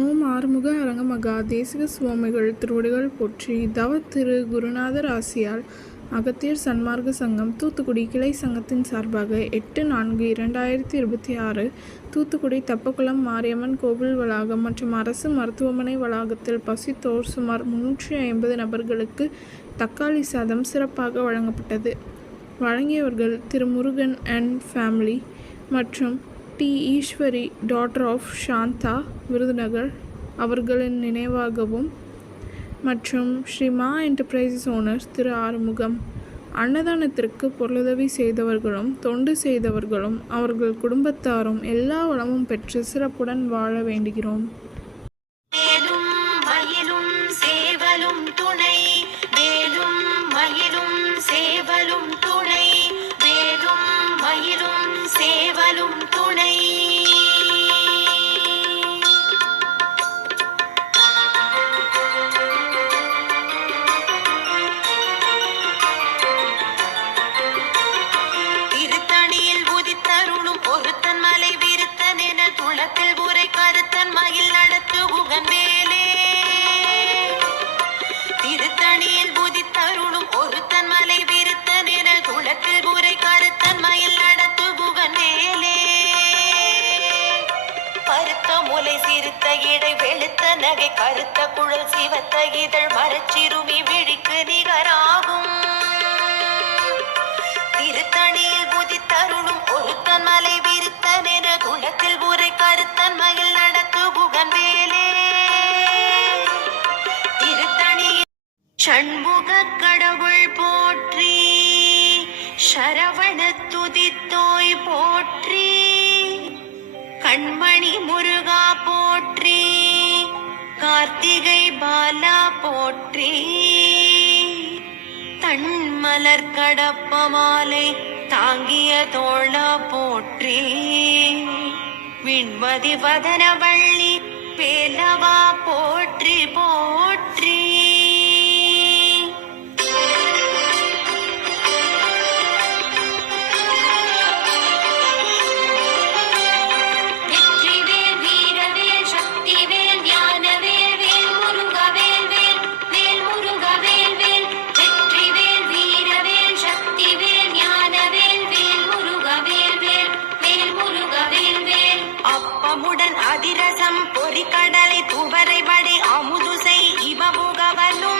ஓம் ஆறுமுக அரங்கமகா தேசிக சுவாமிகள் திருவடிகள் போற்றி. தவ திரு குருநாதர் ஆசியால் அகத்தியர் சன்மார்க்க சங்கம் தூத்துக்குடி கிளை சங்கத்தின் சார்பாக 8/4/2026 தூத்துக்குடி தப்பக்குளம் மாரியம்மன் கோவில் வளாகம் மற்றும் அரசு மருத்துவமனை வளாகத்தில் பசித்தோர் சுமார் 350 நபர்களுக்கு தக்காளி சாதம் சிறப்பாக வழங்கப்பட்டது. வழங்கியவர்கள் திரு முருகன் அண்ட் ஃபேமிலி மற்றும் T Eswari daughter of Shantha Virudhunagar அவர்களின் நினைவாகவும் மற்றும் ஸ்ரீ மா என்டர்பிரைசஸ் ஓனர்ஸ் திரு ஆறுமுகம். அன்னதானத்திற்கு பொருளுதவி செய்தவர்களும் தொண்டு செய்தவர்களும் அவர்கள் குடும்பத்தாரும் எல்லா வளமும் பெற்று சிறப்புடன் வாழ வேண்டுகிறோம். சிறுத்த இடை வெளுத்த நகை கருத்த குழல் சிவத்த இதழ் மரச்சிறுமி விழிக்கு நிகராகும். திருத்தணியில் புதித்தருளும் ஒருத்தன் மலை விருத்தன் என குளத்தில் உரை கருத்தன் மயில் நடத்து புகன் வேலே. திருத்தணியில் சண்முக கடவுள் போற்றி, சரவண துதித்தோய் போற்றி, கண்மணி முருகா போற்றி, கார்த்திகை பாலா போற்றி, தன்மலர் கடப்ப மாலை தாங்கிய தோளா போற்றி, விண்மதி வதனவள்ளி வேலவா போற்றி போற்றி. அதிரசம் பொறிக்கடலை துவரை வடை அமுதுசை இவமுகவனோ